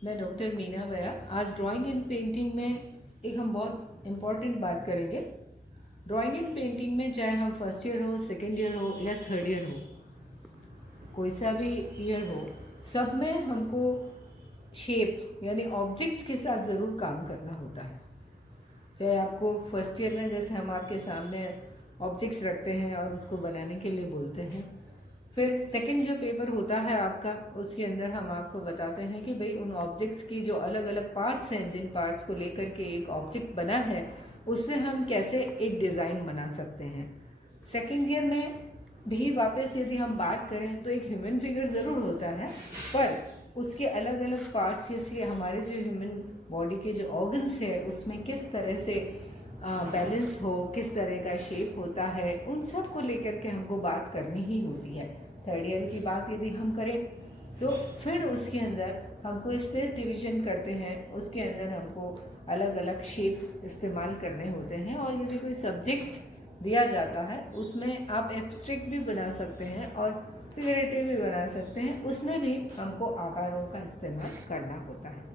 मैं डॉक्टर मीना भैया। आज ड्राइंग एंड पेंटिंग में एक हम बहुत इम्पॉर्टेंट बात करेंगे। ड्राइंग एंड पेंटिंग में चाहे हम फर्स्ट ईयर हो, सेकेंड ईयर हो या थर्ड ईयर हो, कोई सा भी ईयर हो, सब में हमको शेप यानी ऑब्जेक्ट्स के साथ ज़रूर काम करना होता है। चाहे आपको फर्स्ट ईयर में जैसे हम आपके सामने ऑब्जेक्ट्स रखते हैं और उसको बनाने के लिए बोलते हैं, फिर सेकंड जो पेपर होता है आपका, उसके अंदर हम आपको बताते हैं कि भाई उन ऑब्जेक्ट्स की जो अलग अलग पार्ट्स हैं, जिन पार्ट्स को लेकर के एक ऑब्जेक्ट बना है, उससे हम कैसे एक डिज़ाइन बना सकते हैं। सेकंड ईयर में भी वापस यदि हम बात करें तो एक ह्यूमन फिगर ज़रूर होता है, पर उसके अलग अलग पार्ट्स, जैसे हमारे जो ह्यूमन बॉडी के जो ऑर्गन्स है उसमें किस तरह से बैलेंस हो, किस तरह का शेप होता है, उन सब को लेकर के हमको बात करनी ही होती है। थर्ड ईयर की बात यदि हम करें तो फिर उसके अंदर हमको स्पेस डिवीजन करते हैं, उसके अंदर हमको अलग अलग शेप इस्तेमाल करने होते हैं। और यदि कोई सब्जेक्ट दिया जाता है उसमें आप एब्स्ट्रैक्ट भी बना सकते हैं और फिगरेटिव भी बना सकते हैं, उसमें भी हमको आकारों का इस्तेमाल करना होता है।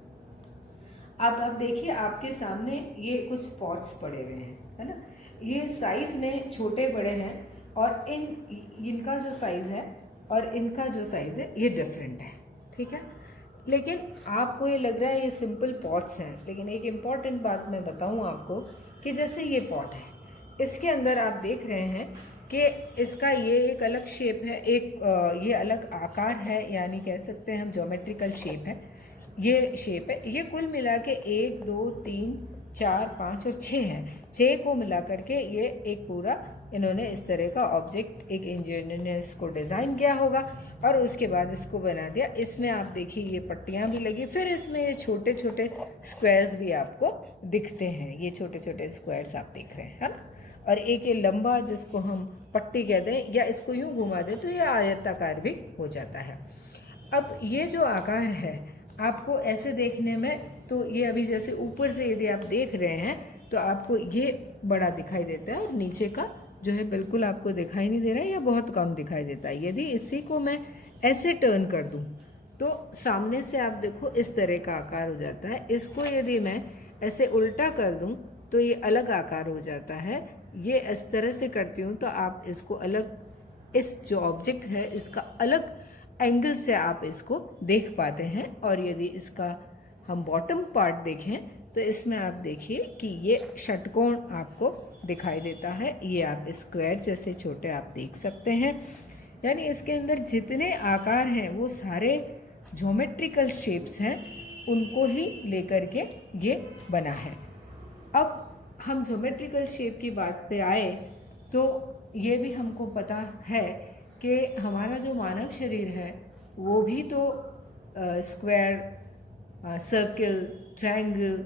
अब आप देखिए आपके सामने ये कुछ पॉट्स पड़े हुए हैं, है ना। ये साइज में छोटे बड़े हैं और इनका जो साइज है और इनका जो साइज है ये डिफरेंट है, ठीक है। लेकिन आपको ये लग रहा है ये सिंपल पॉट्स हैं, लेकिन एक इम्पॉर्टेंट बात मैं बताऊं आपको कि जैसे ये पॉट है, इसके अंदर आप देख रहे हैं कि इसका ये एक अलग शेप है, एक ये अलग आकार है, यानी कह सकते हैं हम ज्योमेट्रिकल शेप है, ये शेप है। ये कुल मिला के 1 2 3 4 5 और 6 हैं। 6 को मिला करके ये एक पूरा इन्होंने इस तरह का ऑब्जेक्ट, एक इंजीनियर ने इसको डिज़ाइन किया होगा और उसके बाद इसको बना दिया। इसमें आप देखिए ये पट्टियाँ भी लगी, फिर इसमें ये छोटे छोटे स्क्वायर्स भी आपको दिखते हैं। ये छोटे छोटे स्क्वायर्स आप देख रहे हैं, है ना। और एक ये लंबा जिसको हम पट्टी कहते हैं, या इसको यूँ घुमा दें तो ये आयताकार भी हो जाता है। अब ये जो आकार है आपको ऐसे देखने में, तो ये अभी जैसे ऊपर से यदि आप देख रहे हैं तो आपको ये बड़ा दिखाई देता है और नीचे का जो है बिल्कुल आपको दिखाई नहीं दे रहा है या बहुत कम दिखाई देता है। यदि इसी को मैं ऐसे टर्न कर दूं तो सामने से आप देखो इस तरह का आकार हो जाता है। इसको यदि मैं ऐसे उल्टा कर दूं तो ये अलग आकार हो जाता है। ये इस तरह से करती हूँ तो आप इसको अलग, इस जो ऑब्जेक्ट है इसका अलग एंगल से आप इसको देख पाते हैं। और यदि इसका हम बॉटम पार्ट देखें तो इसमें आप देखिए कि ये षटकोण आपको दिखाई देता है। ये आप स्क्वायर जैसे छोटे आप देख सकते हैं, यानी इसके अंदर जितने आकार हैं वो सारे ज्योमेट्रिकल शेप्स हैं, उनको ही लेकर के ये बना है। अब हम ज्योमेट्रिकल शेप की बात पे आए तो ये भी हमको पता है कि हमारा जो मानव शरीर है वो भी तो स्क्वायर, सर्कल, ट्रायंगल,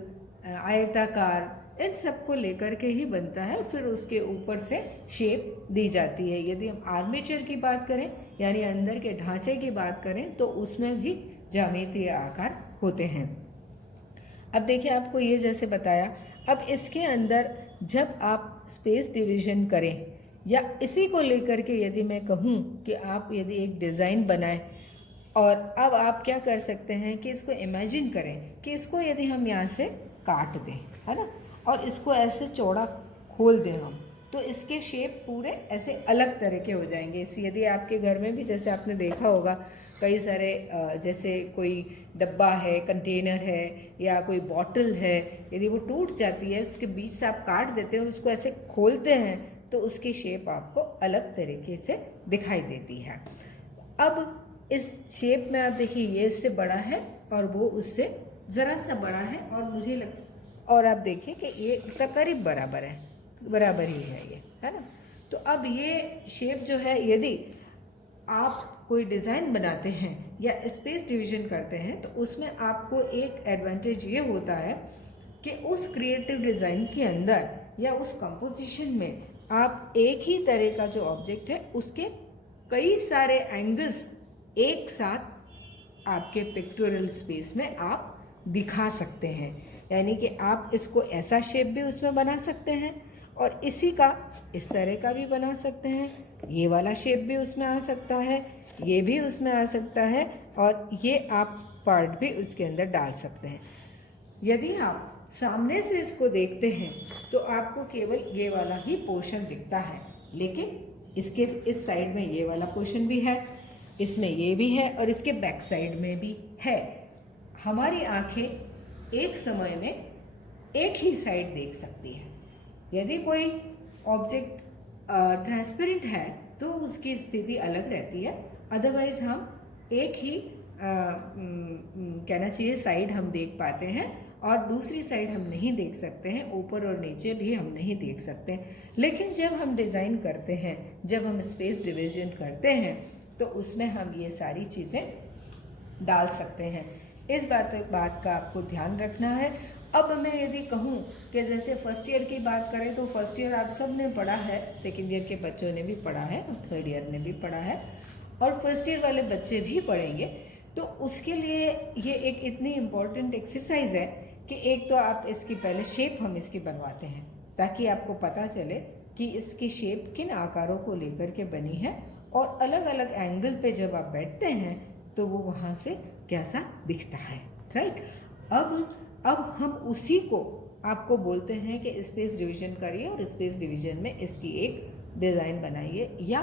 आयताकार, इन सब को लेकर के ही बनता है। फिर उसके ऊपर से शेप दी जाती है। यदि हम आर्मेचर की बात करें यानी अंदर के ढांचे की बात करें तो उसमें भी ज्यामितीय आकार होते हैं। अब देखिए आपको ये जैसे बताया, अब इसके अंदर जब आप स्पेस डिवीजन करें या इसी को लेकर के यदि मैं कहूँ कि आप यदि एक डिज़ाइन बनाएं, और अब आप क्या कर सकते हैं कि इसको इमेजिन करें कि इसको यदि हम यहाँ से काट दें, है ना, और इसको ऐसे चौड़ा खोल दें हम, तो इसके शेप पूरे ऐसे अलग तरह के हो जाएंगे। इस यदि आपके घर में भी जैसे आपने देखा होगा कई सारे जैसे कोई डब्बा है, कंटेनर है या कोई बॉटल है, यदि वो टूट जाती है उसके बीच से आप काट देते हैं और उसको ऐसे खोलते हैं तो उसकी शेप आपको अलग तरीके से दिखाई देती है। अब इस शेप में आप देखिए ये इससे बड़ा है और वो उससे ज़रा सा बड़ा है, और मुझे लगता, और आप देखिए कि ये करीब बराबर है, बराबर ही है ये, है ना। तो अब ये शेप जो है, यदि आप कोई डिज़ाइन बनाते हैं या स्पेस डिवीजन करते हैं तो उसमें आपको एक एडवांटेज ये होता है कि उस क्रिएटिव डिज़ाइन के अंदर या उस कंपोजिशन में आप एक ही तरह का जो ऑब्जेक्ट है उसके कई सारे एंगल्स एक साथ आपके पिक्टोरियल स्पेस में आप दिखा सकते हैं। यानी कि आप इसको ऐसा शेप भी उसमें बना सकते हैं और इसी का इस तरह का भी बना सकते हैं। ये वाला शेप भी उसमें आ सकता है, ये भी उसमें आ सकता है, और ये आप पार्ट भी उसके अंदर डाल सकते हैं। यदि आप सामने से इसको देखते हैं तो आपको केवल ये वाला ही पोर्शन दिखता है, लेकिन इसके इस साइड में ये वाला पोर्शन भी है, इसमें ये भी है और इसके बैक साइड में भी है। हमारी आंखें एक समय में एक ही साइड देख सकती है। यदि कोई ऑब्जेक्ट ट्रांसपेरेंट है तो उसकी स्थिति अलग रहती है, अदरवाइज हम एक ही कहना चाहिए साइड हम देख पाते हैं और दूसरी साइड हम नहीं देख सकते हैं, ऊपर और नीचे भी हम नहीं देख सकते। लेकिन जब हम डिज़ाइन करते हैं, जब हम स्पेस डिवीजन करते हैं तो उसमें हम ये सारी चीज़ें डाल सकते हैं। इस बात का आपको ध्यान रखना है। अब मैं यदि कहूँ कि जैसे फर्स्ट ईयर की बात करें तो फर्स्ट ईयर आप सब ने पढ़ा है, सेकेंड ईयर के बच्चों ने भी पढ़ा है और थर्ड ईयर ने भी पढ़ा है और फर्स्ट ईयर वाले बच्चे भी पढ़ेंगे। तो उसके लिए ये एक इतनी इम्पॉर्टेंट एक्सरसाइज है कि एक तो आप इसकी पहले शेप हम इसकी बनवाते हैं ताकि आपको पता चले कि इसकी शेप किन आकारों को लेकर के बनी है और अलग अलग एंगल पे जब आप बैठते हैं तो वो वहाँ से कैसा दिखता है, राइट। अब हम उसी को आपको बोलते हैं कि स्पेस डिवीजन करिए और स्पेस डिवीजन में इसकी एक डिज़ाइन बनाइए या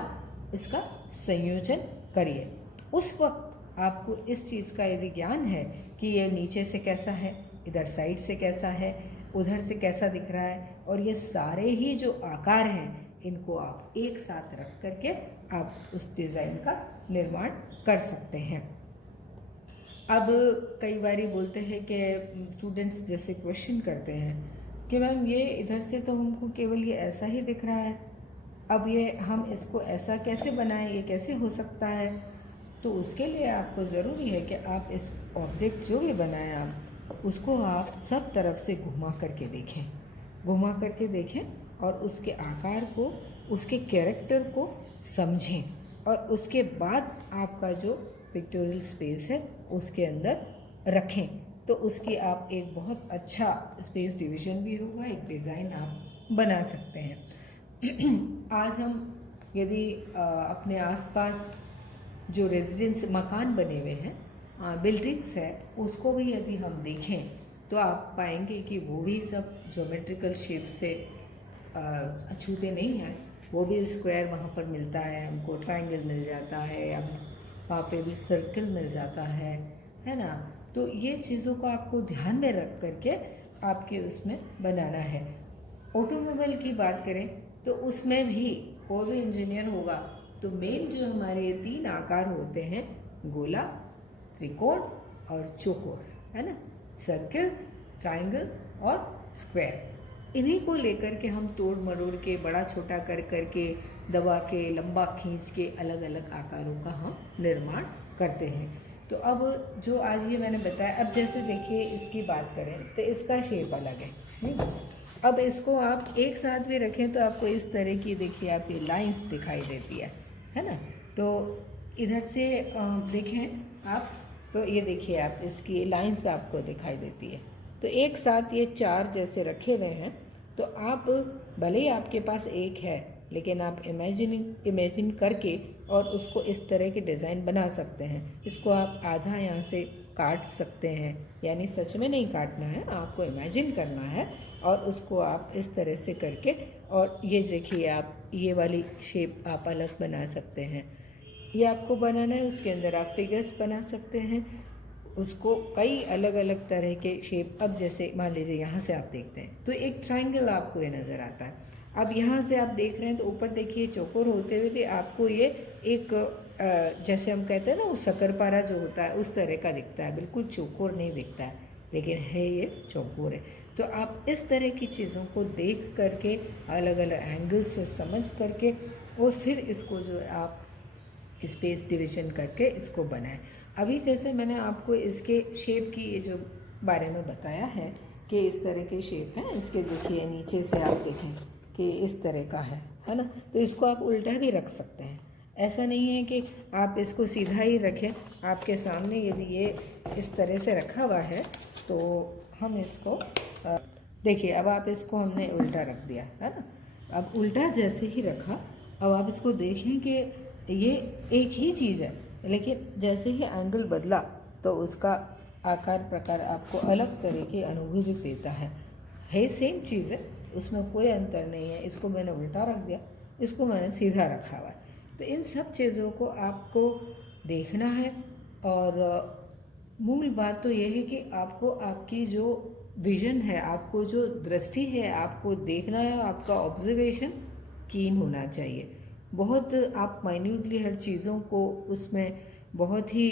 इसका संयोजन करिए। उस वक्त आपको इस चीज़ का यदि ज्ञान है कि ये नीचे से कैसा है, इधर साइड से कैसा है, उधर से कैसा दिख रहा है और ये सारे ही जो आकार हैं इनको आप एक साथ रख करके आप उस डिज़ाइन का निर्माण कर सकते हैं। अब कई बारी बोलते हैं कि स्टूडेंट्स जैसे क्वेश्चन करते हैं कि मैम ये इधर से तो हमको केवल ये ऐसा ही दिख रहा है, अब ये हम इसको ऐसा कैसे बनाएं, ये कैसे हो सकता है। तो उसके लिए आपको ज़रूरी है कि आप इस ऑब्जेक्ट जो भी बनाएं आप उसको आप सब तरफ से घुमा करके देखें और उसके आकार को, उसके कैरेक्टर को समझें और उसके बाद आपका जो पिक्टोरियल स्पेस है उसके अंदर रखें तो उसकी आप एक बहुत अच्छा स्पेस डिवीजन भी होगा, एक डिज़ाइन आप बना सकते हैं। आज हम यदि अपने आसपास जो रेजिडेंस मकान बने हुए हैं, बिल्डिंग्स है, उसको भी यदि हम देखें तो आप पाएंगे कि वो भी सब ज्योमेट्रिकल शेप से अछूते नहीं हैं। वो भी स्क्वायर वहाँ पर मिलता है, हमको ट्रायंगल मिल जाता है, हम वहाँ पे भी सर्कल मिल जाता है ना। तो ये चीज़ों को आपको ध्यान में रख करके आपके उसमें बनाना है। ऑटोमोबाइल की बात करें तो उसमें भी कोई भी इंजीनियर होगा तो मेन जो हमारे 3 आकार होते हैं, गोला, त्रिकोण और चौकोर, है ना, सर्कल, ट्रायंगल और स्क्वायर, इन्हीं को लेकर के हम तोड़ मरोड़ के बड़ा छोटा कर करके दबा के लंबा खींच के अलग अलग आकारों का हम निर्माण करते हैं। तो अब जो आज ये मैंने बताया, अब जैसे देखिए इसकी बात करें तो इसका शेप अलग है। अब इसको आप एक साथ भी रखें तो आपको इस तरह की देखिए आपकी लाइंस दिखाई देती है ना। तो इधर से देखें आप तो ये देखिए आप इसकी लाइंस आपको दिखाई देती है। तो एक साथ ये 4 जैसे रखे हुए हैं तो आप भले ही आपके पास एक है लेकिन आप इमेजिन करके और उसको इस तरह के डिज़ाइन बना सकते हैं। इसको आप आधा यहाँ से काट सकते हैं, यानी सच में नहीं काटना है, आपको इमेजिन करना है और उसको आप इस तरह से करके, और ये देखिए आप ये वाली शेप आप अलग बना सकते हैं। ये आपको बनाना है, उसके अंदर आप फिगर्स बना सकते हैं, उसको कई अलग अलग तरह के शेप। अब जैसे मान लीजिए यहाँ से आप देखते हैं तो एक ट्रायंगल आपको ये नज़र आता है। अब यहाँ से आप देख रहे हैं तो ऊपर देखिए चौकोर होते हुए भी आपको ये एक जैसे हम कहते हैं ना वो शकरपारा जो होता है उस तरह का दिखता है, बिल्कुल चौकोर नहीं दिखता है लेकिन है ये चौकोर है। तो आप इस तरह की चीज़ों को देख करके अलग अलग एंगल से समझ करके और फिर इसको जो आप स्पेस डिवीजन करके इसको बनाएं। अभी जैसे मैंने आपको इसके शेप की ये जो बारे में बताया है कि इस तरह के शेप हैं, इसके देखिए नीचे से आप देखें कि इस तरह का है ना। तो इसको आप उल्टा भी रख सकते हैं, ऐसा नहीं है कि आप इसको सीधा ही रखें। आपके सामने यदि ये इस तरह से रखा हुआ है तो हम इसको देखिए, अब आप इसको हमने उल्टा रख दिया है ना। अब उल्टा जैसे ही रखा, अब आप इसको देखें कि ये एक ही चीज़ है लेकिन जैसे ही एंगल बदला तो उसका आकार प्रकार आपको अलग तरह की अनुभूति देता है सेम चीज़ है, उसमें कोई अंतर नहीं है। इसको मैंने उल्टा रख दिया, इसको मैंने सीधा रखा हुआ है। तो इन सब चीज़ों को आपको देखना है। और मूल बात तो ये है कि आपको आपकी जो विज़न है, आपको जो दृष्टि है, आपको देखना है, आपका ऑब्जर्वेशन कीन होना चाहिए। बहुत आप माइन्यूटली हर चीज़ों को उसमें बहुत ही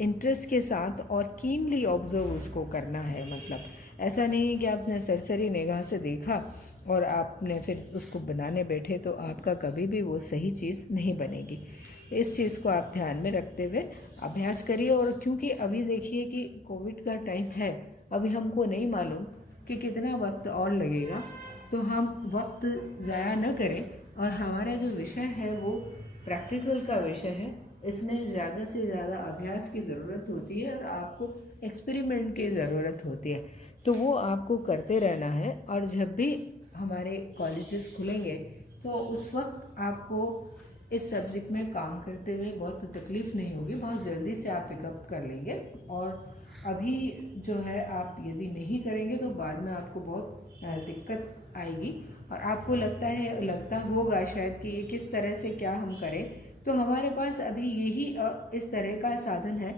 इंटरेस्ट के साथ और कीनली ऑब्जर्व उसको करना है। मतलब ऐसा नहीं है कि आपने सरसरी निगाह से देखा और आपने फिर उसको बनाने बैठे तो आपका कभी भी वो सही चीज़ नहीं बनेगी। इस चीज़ को आप ध्यान में रखते हुए अभ्यास करिए। और क्योंकि अभी देखिए कि कोविड का टाइम है, अभी हमको नहीं मालूम कि कितना वक्त और लगेगा, तो हम वक्त ज़ाया न करें। और हमारा जो विषय है वो प्रैक्टिकल का विषय है, इसमें ज़्यादा से ज़्यादा अभ्यास की ज़रूरत होती है और आपको एक्सपेरिमेंट की ज़रूरत होती है। तो वो आपको करते रहना है। और जब भी हमारे कॉलेजेस खुलेंगे तो उस वक्त आपको इस सब्जेक्ट में काम करते हुए बहुत तकलीफ़ नहीं होगी, बहुत जल्दी से आप पिकअप कर लेंगे। और अभी जो है आप यदि नहीं करेंगे तो बाद में आपको बहुत दिक्कत आएगी। और आपको लगता होगा शायद कि ये किस तरह से क्या हम करें। तो हमारे पास अभी यही इस तरह का साधन है।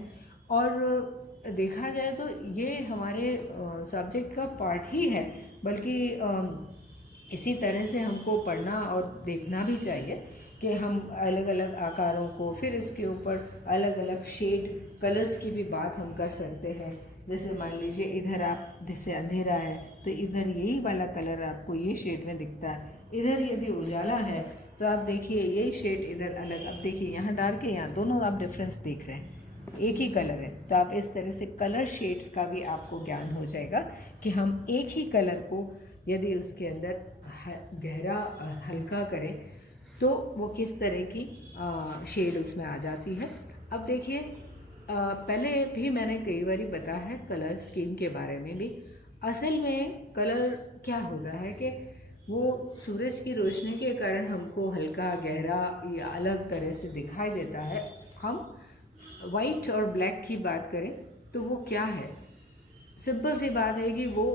और देखा जाए तो ये हमारे सब्जेक्ट का पार्ट ही है, बल्कि इसी तरह से हमको पढ़ना और देखना भी चाहिए कि हम अलग अलग आकारों को, फिर इसके ऊपर अलग अलग शेड कलर्स की भी बात हम कर सकते हैं। जैसे मान लीजिए इधर आप जैसे अंधेरा है तो इधर यही वाला कलर आपको ये शेड में दिखता है, इधर यदि उजाला है तो आप देखिए यही शेड इधर अलग। अब देखिए यहाँ डार्क है, यहाँ दोनों आप डिफरेंस देख रहे हैं, एक ही कलर है। तो आप इस तरह से कलर शेड्स का भी आपको ज्ञान हो जाएगा कि हम एक ही कलर को यदि उसके अंदर गहरा हल्का करें तो वो किस तरह की शेड उसमें आ जाती है। अब देखिए पहले भी मैंने कई बार बताया है कलर स्कीम के बारे में भी। असल में कलर क्या होता है कि वो सूरज की रोशनी के कारण हमको हल्का गहरा या अलग तरह से दिखाई देता है। हम वाइट और ब्लैक की बात करें तो वो क्या है, सिंपल सी बात है कि वो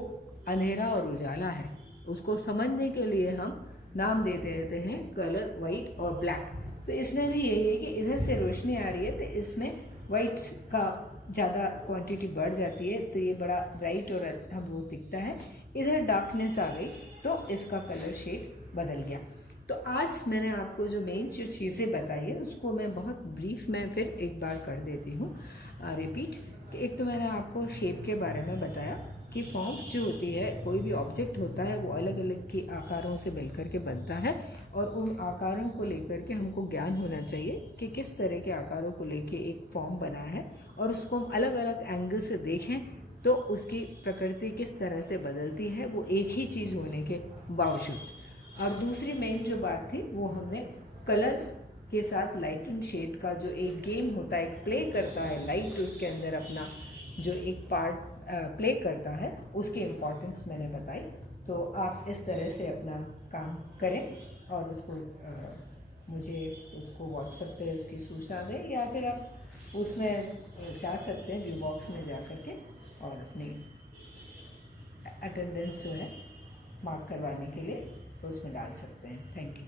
अंधेरा और उजाला है। उसको समझने के लिए हम नाम देते रहते हैं कलर वाइट और ब्लैक। तो इसमें भी यही है कि इधर से रोशनी आ रही है तो इसमें वाइट का ज़्यादा क्वांटिटी बढ़ जाती है, तो ये बड़ा ब्राइट और हमको दिखता है। इधर डार्कनेस आ गई तो इसका कलर शेड बदल गया। तो आज मैंने आपको जो मेन जो चीज़ें बताई है उसको मैं बहुत ब्रीफ में फिर एक बार कर देती हूँ रिपीट। एक तो मैंने आपको शेप के बारे में बताया कि फॉर्म्स जो होती है, कोई भी ऑब्जेक्ट होता है वो अलग अलग के आकारों से मिलकर के बनता है। और उन आकारों को लेकर के हमको ज्ञान होना चाहिए कि किस तरह के आकारों को लेके एक फॉर्म बना है और उसको हम अलग अलग एंगल से देखें तो उसकी प्रकृति किस तरह से बदलती है वो एक ही चीज़ होने के बावजूद। और दूसरी मेन जो बात थी वो हमने कलर के साथ लाइट एंड शेड का जो एक गेम होता है, एक प्ले करता है लाइट उसके अंदर अपना जो एक पार्ट प्ले करता है, उसकी इम्पोर्टेंस मैंने बताई। तो आप इस तरह से अपना काम करें और उसको मुझे उसको व्हाट्सएप पे उसकी सूचना दें या फिर आप उसमें जा सकते हैं व्यू बॉक्स में जा कर के और अपनी अटेंडेंस जो है मार्क करवाने के लिए उसमें डाल सकते हैं। Thank you.